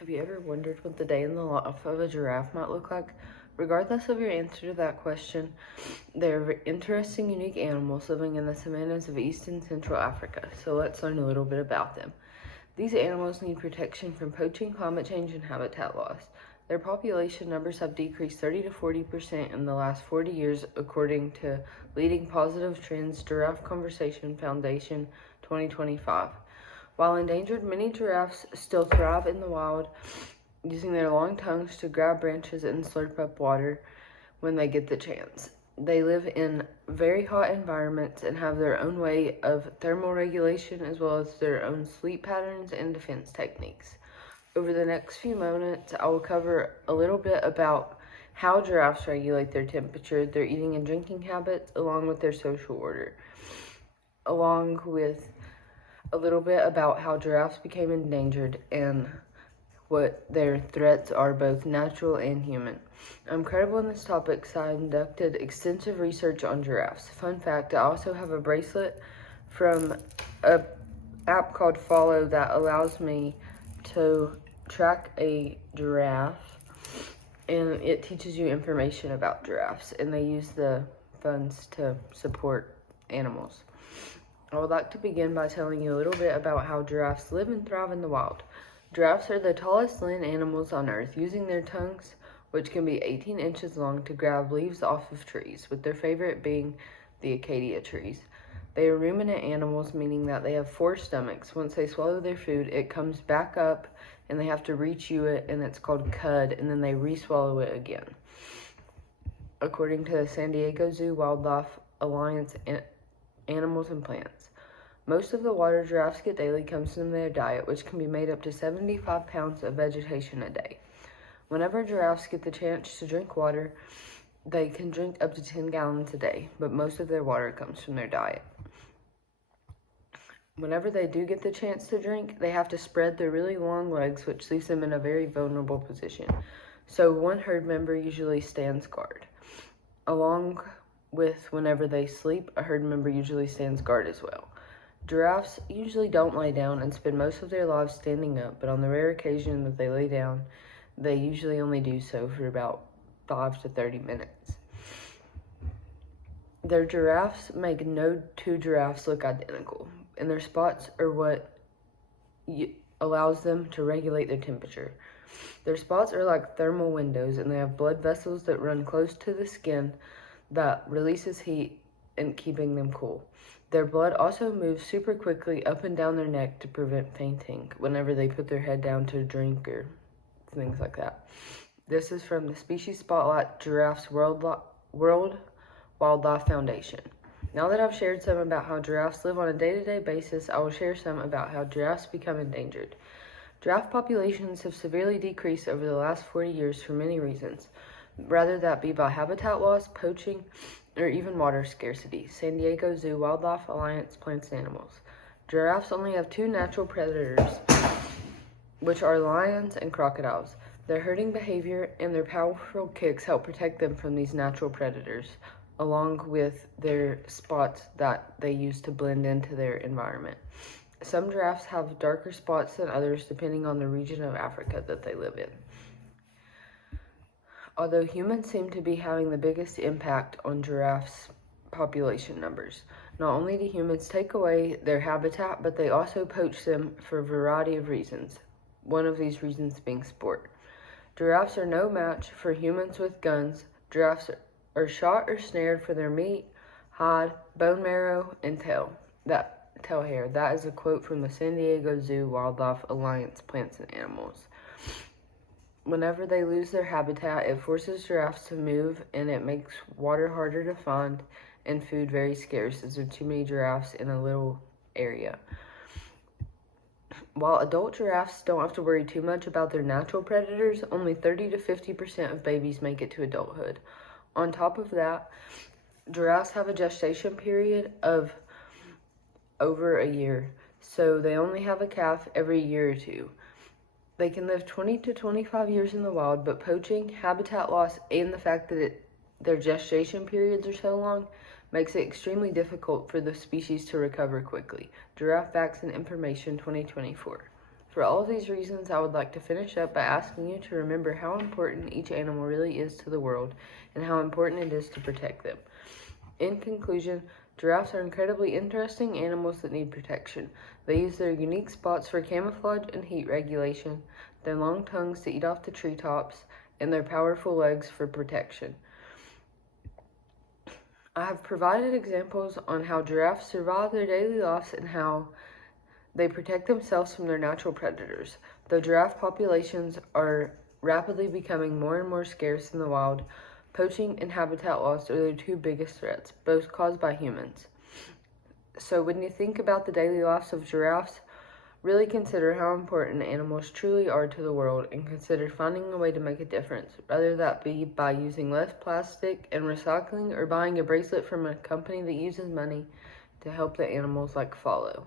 Have you ever wondered what the day in the life of a giraffe might look like? Regardless of your answer to that question, they are interesting, unique animals living in the savannas of East and Central Africa. So let's learn a little bit about them. These animals need protection from poaching, climate change, and habitat loss. Their population numbers have decreased 30 to 40% in the last 40 years, according to Leading Positive Trends Giraffe Conservation Foundation 2025. While endangered, many giraffes still thrive in the wild, using their long tongues to grab branches and slurp up water when they get the chance. They live in very hot environments and have their own way of thermal regulation as well as their own sleep patterns and defense techniques. Over the next few moments, I will cover a little bit about how giraffes regulate their temperature, their eating and drinking habits, along with their social order, along with a little bit about how giraffes became endangered and what their threats are, both natural and human. I'm credible in this topic, so I conducted extensive research on giraffes. Fun fact, I also have a bracelet from an app called Follow that allows me to track a giraffe, and it teaches you information about giraffes, and they use the funds to support animals. I would like to begin by telling you a little bit about how giraffes live and thrive in the wild. Giraffes are the tallest land animals on Earth, using their tongues, which can be 18 inches long, to grab leaves off of trees, with their favorite being the acacia trees. They are ruminant animals, meaning that they have 4 stomachs. Once they swallow their food, it comes back up and they have to re-chew it, and it's called cud, and then they re-swallow it again. According to the San Diego Zoo Wildlife Alliance Animals and Plants, most of the water giraffes get daily comes from their diet, which can be made up to 75 pounds of vegetation a day. Whenever giraffes get the chance to drink water, they can drink up to 10 gallons a day, but most of their water comes from their diet. Whenever they do get the chance to drink, they have to spread their really long legs, which leaves them in a very vulnerable position. So one herd member usually stands guard. Along with whenever they sleep, a herd member usually stands guard as well. Giraffes usually don't lay down and spend most of their lives standing up, but on the rare occasion that they lay down, they usually only do so for about 5 to 30 minutes. Their giraffes make no 2 giraffes look identical, and their spots are what allows them to regulate their temperature. Their spots are like thermal windows, and they have blood vessels that run close to the skin that releases heat and keeping them cool. Their blood also moves super quickly up and down their neck to prevent fainting whenever they put their head down to drink or things like that. This is from the Species Spotlight Giraffes World Wildlife Foundation. Now that I've shared some about how giraffes live on a day-to-day basis, I will share some about how giraffes become endangered. Giraffe populations have severely decreased over the last 40 years for many reasons, rather that be by habitat loss, poaching, or even water scarcity. San Diego Zoo Wildlife Alliance Plants and Animals. Giraffes only have 2 natural predators, which are lions and crocodiles. Their herding behavior and their powerful kicks help protect them from these natural predators, along with their spots that they use to blend into their environment. Some giraffes have darker spots than others depending on the region of Africa that they live in. Although humans seem to be having the biggest impact on giraffes' population numbers, not only do humans take away their habitat, but they also poach them for a variety of reasons, one of these reasons being sport. Giraffes are no match for humans with guns. Giraffes are shot or snared for their meat, hide, bone marrow, and tail hair. That is a quote from the San Diego Zoo Wildlife Alliance Plants and Animals. Whenever they lose their habitat, it forces giraffes to move, and it makes water harder to find and food very scarce as there are too many giraffes in a little area. While adult giraffes don't have to worry too much about their natural predators, only 30 to 50% of babies make it to adulthood. On top of that, giraffes have a gestation period of over a year, so they only have a calf every year or 2. They can live 20 to 25 years in the wild, but poaching, habitat loss, and the fact that their gestation periods are so long makes it extremely difficult for the species to recover quickly. Giraffe Facts and Information 2024. For all of these reasons, I would like to finish up by asking you to remember how important each animal really is to the world and how important it is to protect them. In conclusion, giraffes are incredibly interesting animals that need protection. They use their unique spots for camouflage and heat regulation, their long tongues to eat off the treetops, and their powerful legs for protection. I have provided examples on how giraffes survive their daily lives and how they protect themselves from their natural predators. Though giraffe populations are rapidly becoming more and more scarce in the wild, poaching and habitat loss are the two biggest threats, both caused by humans. So when you think about the daily lives of giraffes, really consider how important animals truly are to the world and consider finding a way to make a difference, whether that be by using less plastic and recycling or buying a bracelet from a company that uses money to help the animals like Follow.